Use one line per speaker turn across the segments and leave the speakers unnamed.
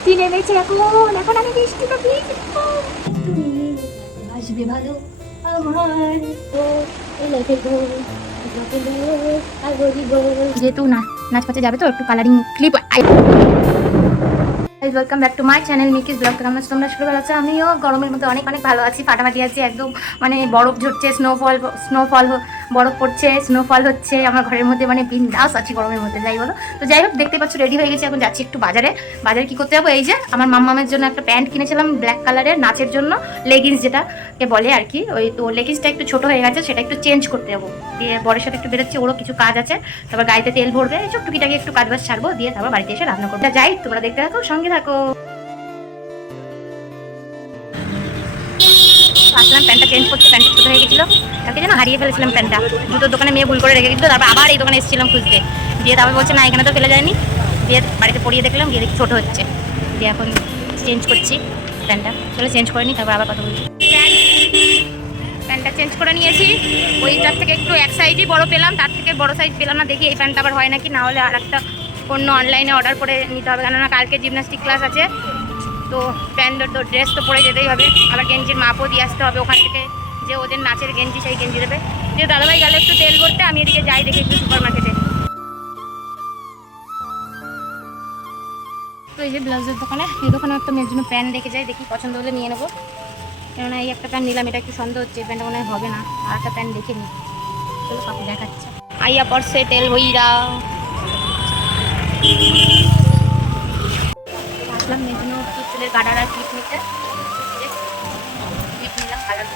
বৃষ্টি নেমেছে এখন এখন আমি বৃষ্টিটা ভিজবো তুমি আসবে ভালো আমার এলাকে যেহেতু না নাচ পাচে যাবে তো একটু colouring clip welcome back to my channel Mickey's vlog কেমন তোমরা? শুরু আছো। আমিও গরমের মধ্যে অনেক অনেক ভালো আছি ফাটাফাটি আছি একদম মানে বরফ ঝরছে স্নোফল স্নোফল বরফ পড়ছে স্নোফল হচ্ছে, আমার ঘরের মধ্যে মানে বিন্দাস আছি গরমের মধ্যে, যাই বলো। তো যাই হোক, দেখতে পাচ্ছ রেডি হয়ে গেছে, এখন যাচ্ছি একটু বাজারে। বাজারে কি করতে যাব? এই যে, আমার মাম্মামের জন্য একটা প্যান্ট কিনেছিলাম ব্ল্যাক কালারের নাচের জন্য লেগিংস যেটাকে বলে আর কি। ওই তো লেগিংসটা একটু ছোট হয়ে গেছে, সেটা একটু চেঞ্জ করতে যাব। দিয়ে বরের সাথে একটু বেরোচ্ছে, ওরও কিছু কাজ আছে। তারপর গাড়িতে তেল ভরবে এইসব টুকিটাকি একটু কাজ বাজ ছাড়বো দিয়ে তারপর বাড়িতে এসে রান্না করব। যাই, তোমরা দেখতে থাকো, সঙ্গে থাকো। চেঞ্জ করতে প্যান্টটা ছোটো হয়ে গেছিল। কালকে যেন হারিয়ে ফেলেছিলাম প্যান্টটা জুতোর দোকানে মেয়ে ভুল করে রেখে গেছিল, তারপর আবার এই দোকানে এসেছিলাম খুঁজতে। দিয়ে তারপর বলছে, না, এখানে তো ফেলে যায়নি। দিয়ে বাড়িতে পরিয়ে দেখলাম, দিয়ে দেখি ছোটো হচ্ছে। দিয়ে এখন চেঞ্জ করছি প্যান্টটা চলে চেঞ্জ করে নিই তারপর আবার কথা বলছি। প্যান্টটা চেঞ্জ করে নিয়েছি। ওইটার থেকে একটু এক সাইডই বড় পেলাম, তার থেকে বড় সাইজ পেলাম না, দেখি এই প্যান্টটা আবার হয় নাকি। না হলে আর একটা অন্য অনলাইনে অর্ডার করে নিতে হবে। কেননা কালকে জিমনাস্টিক ক্লাস আছে, তো প্যান্ট তো ড্রেস তো পরে যেতেই হবে। আবার গেঞ্জির মাপও দিয়ে আসতে হবে ওখান থেকে। যে ওদের নাচের গেঞ্জি, সেই গেঞ্জি দেবে। যে দাদাভাই গেলে একটু তেল ভরতে, আমি এদিকে যাই দেখি একটু সুপার মার্কেটে তো এই যে ব্লাউজের দোকানে, এই দোকানে একটা মেয়ের জন্য প্যান্ট দেখে যাই, দেখি পছন্দ হলে নিয়ে নেব। কেননা এই একটা প্যান্ট নিলাম, এটা একটু সন্দেহ হচ্ছে, এই প্যান্টটা মনে হবে না। আর একটা প্যান্ট দেখে নিই চলো কাকু দেখাচ্ছে। আইয়া পরসে তেল হইরা আসলাম একটু চুলের গাডার ক্লিপ নিতে। ক্লিপ নিলাম কালার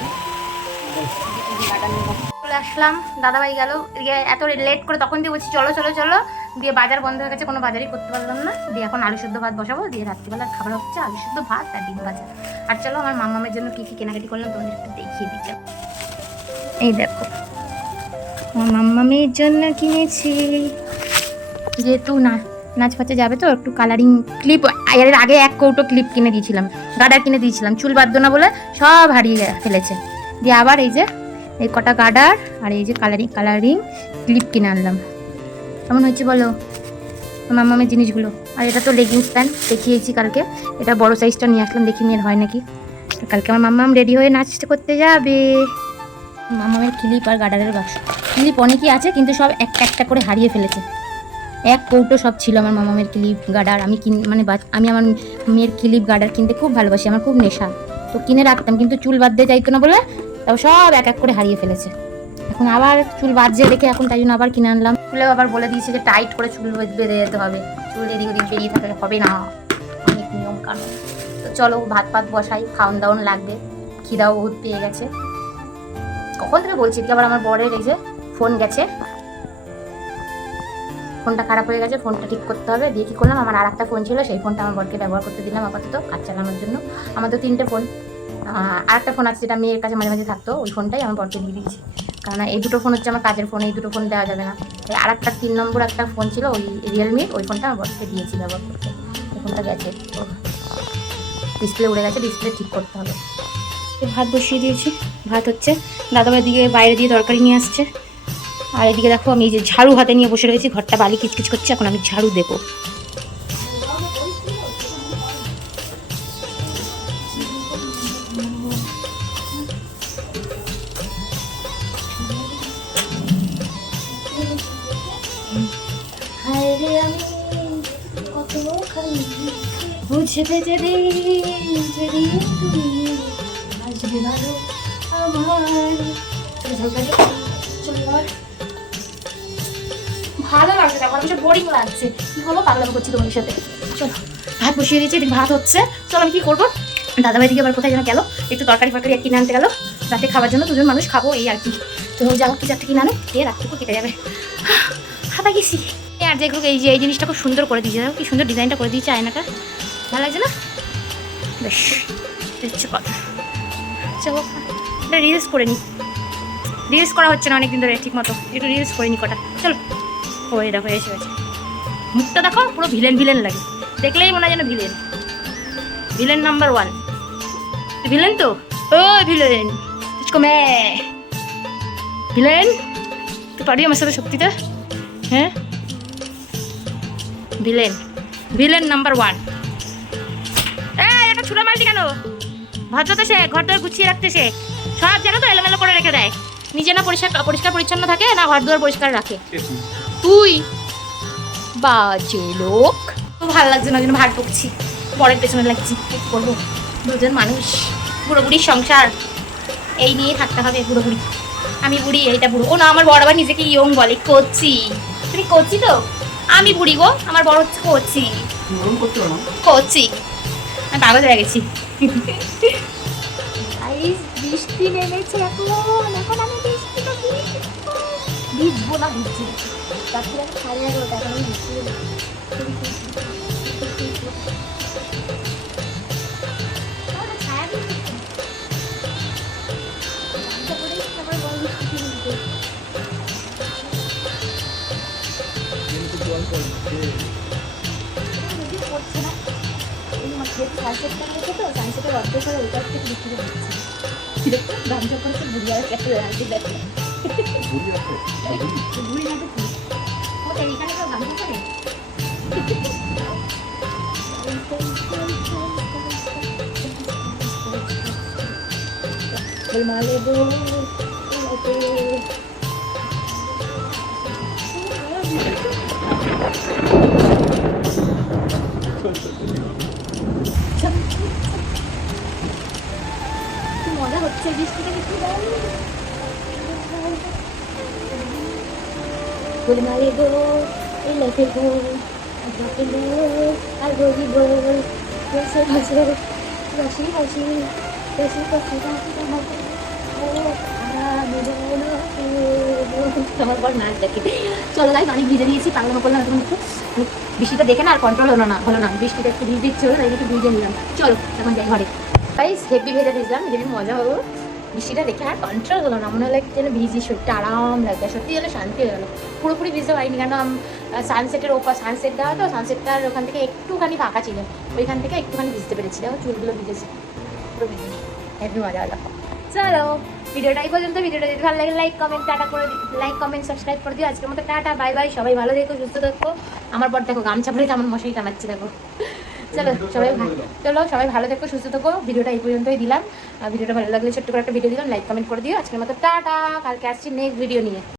চলে আসলাম, দাদাভাই গেল। দিয়ে এত লেট করে তখন দিয়ে বলছি, চলো চলো চলো। দিয়ে বাজার বন্ধ হয়ে গেছে, কোনো বাজারই করতে পারলাম না। দিয়ে এখন আলু শুদ্ধ ভাত বসাবো। দিয়ে রাত্রিবেলার খাবার হচ্ছে আলু শুদ্ধ ভাত আর ডিম ভাজা। আর চলো, আমার মামামের জন্য কী কী কেনাকাটি করলাম তোমাদের একটু দেখিয়ে দিচ্ছি এই দেখো, আমার মাম্মামের জন্য কিনেছি। যেহেতু না নাচ ফাচে যাবে তো, একটু কালারিং ক্লিপ এর আগে এক কৌটো ক্লিপ কিনে দিয়েছিলাম। গার্ডার কিনে দিয়েছিলাম, চুল বাঁধতো না বলে সব হারিয়ে ফেলেছে। দিয়ে আবার এই যে, এই কটা গার্ডার আর এই যে কালারিং কালারিং ক্লিপ কিনে আনলাম। কেমন হয়েছে বলো? আমার মামামের জিনিসগুলো। আর এটা তো লেগিংস প্যান্ট দেখিয়েছি কালকে। এটা বড় সাইজটা নিয়ে আসলাম, দেখি নিয়ে হয় নাকি। কালকে আমার মাম্মাম রেডি হয়ে নাচতে করতে যাবে। মামামের ক্লিপ আর গার্ডারের বাক্স। ক্লিপ অনেকই আছে, কিন্তু সব একটা একটা করে হারিয়ে ফেলেছে। এক কৌটো সব ছিল আমার মামামের ক্লিপ গার্ডার আমি কিন মানে আমি আমার মেয়ের ক্লিপ গার্ডার কিনতে খুব ভালোবাসি, আমার খুব নেশা। তো কিনে রাখতাম, কিন্তু চুল বাঁধতে চাইতো না বলে তাও সব এক এক করে হারিয়ে ফেলেছে। এখন আবার চুল বাঁধছে দেখে এখন তাই জন্য আবার কিনে আনলাম। চুলেও আবার বলে দিয়েছে যে টাইট করে চুল বেঁধে যেতে হবে। চুল এদিক ওদিক বেরিয়ে থাকলে হবে না। অনেক নিয়ম কানুন। তো চলো ভাত পাত বসাই খাওয়ান দাওয়ান লাগবে। খিদাও বহুত পেয়ে গেছে। কখন থেকে বলছি আবার আমার বরের এই যে ফোন গেছে। ফোনটা খারাপ হয়ে গেছে, ফোনটা ঠিক করতে হবে। দিয়ে কী করলাম? আমার আর একটা ফোন ছিল, সেই ফোনটা আমার বরকে ব্যবহার করতে দিলাম আপাতত, কাজ চালানোর জন্য। আমার তো তিনটে ফোন। আর একটা ফোন আছে যেটা মেয়ের কাছে মাঝে মাঝে থাকতো, ওই ফোনটাই আমি বরকে দিয়ে দিয়েছি। কারণ এই দুটো ফোন হচ্ছে আমার কাজের ফোন এই দুটো ফোন দেওয়া যাবে না। আর একটা তিন নম্বর একটা ফোন ছিল, ওই রিয়েলমির ওই ফোনটা আমার বরকে দিয়েছি ব্যবহার করতে। ওই ফোনটা গেছে। ডিসপ্লে উড়ে গেছে ডিসপ্লে ঠিক করতে হবে। ভাত বসিয়ে দিয়েছি। ভাত হচ্ছে দাদাভাই দিকে বাইরে দিয়ে তরকারি নিয়ে আসছে। আর এদিকে দেখো আমি এই যে ঝাড়ু হাতে নিয়ে বসে রয়েছি, ঘরটা বালি কিচকিচ করছে, এখন আমি ঝাড়ু দেবো। তুমি আসবে ভালো আমার। ভালো লাগছে দেখো বোরিং লাগছে। কি করব? করছি তোমাদের সাথে। চলো, ভাত বসিয়ে দিয়েছি ভাত হচ্ছে। চলো, আমি কি করব? দাদাভাই দিকে আবার কোথায় যেন গেল। একটু তরকারি ফরকারি কিনে আনতে গেল। রাতে খাওয়ার জন্য দুজন মানুষ খাব, এই আর কি। তো যা হোক কি চারটে কিনে আনো, দিয়ে রাত্রিটুকু কেটে যাবে। হাতা গেছি আর যেগুলো এই যে, এই জিনিসটা খুব সুন্দর করে দিয়েছে। দেখো, কি সুন্দর ডিজাইনটা করে দিয়েছে আয়নাটা। ভালো লাগছে না? বেশ হচ্ছে কথা চলো এটা রিলস করে নিই রিলস করা হচ্ছে না অনেকদিন ধরে ঠিক মতো একটু রিলস করে নি কটা। চলো। ওই দেখো এসে গেছে। মুখটা দেখো পুরো ভিলেন ভিলেন লাগে। দেখলেই মনে হয় যেন villain villain number one villain তো? ও ভিলেন তুচকো মে ভিলেন তুই পারবি আমার সাথে সত্যিটা? হ্যাঁ? ভিলেন ভিলেন নাম্বার ওয়ান ভদ্রতা সে ঘরদোর গুছিয়ে রাখতে সে। সব জায়গা তো এলোমেলো করে রেখে দেয়। নিজে না পরিষ্কার পরিষ্কার পরিচ্ছন্ন থাকে না ঘর দুয়ার পরিষ্কার রাখে। তুই বাজে লোক। খুব ভালো লাগছে না ওই জন্য ভাট বকছি পরের পেছনে লাগছি কি করব? দুজন মানুষ বুড়ো বুড়ির সংসার। এই নিয়ে থাকতে হবে বুড়ো বুড়ি আমি বুড়ি এইটা বুড়ো। ও না আমার বড় আবার নিজেকে ইয়ং বলে কচি। তুমি কচি তো? আমি বুড়ি গো আমার বড় হচ্ছে কচি। কচি। আমি পাগল হয়ে গেছি। বৃষ্টি নেমেছে এখন এখন আমি বৃষ্টিটা ভিজবো না ভিজছি রাত্রি সাড়ে এগারোটা এখন আমি মাত্র সানসেটটা হয়েছে তো সানসেটের অর্ধেক করে ওইটা থেকে বিক্রি হচ্ছে। দেখো গামছা পরেছে বুড়ি আর একটা রাখি দেখো বুড়ি না তো ওটা কেউ মালে গো গোলমালে গো এই লেখে গো আজকে গো আর গরি গো বসে বসে বসি বসি বসি বসি বসি তোমার পর নাচ দেখে চলো বৃষ্টিটা দেখে না, আর কন্ট্রোল হলো না হলো না। বৃষ্টিটা একটু দিচ্ছিল তাই একটু ভিজে নিলাম। চলো, এখন যাই ঘরে। হেভি ভেজে দিয়েছিলাম মজা হলো। বৃষ্টিটা দেখে আর কন্ট্রোল হলো না। মনে হলো যেন ভিজি, শরীরটা আরাম লাগবে সত্যি যেন শান্তি হয়ে গেলো। পুরোপুরি ভিজতে পারিনি কেন সানসেটের ওপর সানসেট দেওয়া তো সানসেটটার ওখান থেকে একটুখানি ফাঁকা ছিল। ওইখান থেকে একটুখানি ভিজতে পেরেছি। দেখো, চুলগুলো ভিজেছে, পুরো ভিজে। হেভি মজা হলো। চলো, ভিডিওটা এই পর্যন্ত। ভিডিওটা যদি ভালো লাগে লাইক কমেন্ট টাটা করে লাইক কমেন্ট সাবস্ক্রাইব করে দিও। আজকের মতো টাটা বাই বাই সবাই ভালো থেকো, সুস্থ থাকো। আমার পর দেখো, গামছা পরে আমার মশাই টানাচ্ছি, দেখো। চলো, সবাই চলো, সবাই ভালো থেকো, সুস্থ থাকো। ভিডিওটা এই পর্যন্তই দিলাম। ভিডিওটা ভালো লাগলে ছোট্ট করে একটা ভিডিও দিলাম লাইক কমেন্ট করে দিও। আজকের মতো টাটা। কালকে আসছি নেক্সট ভিডিও নিয়ে।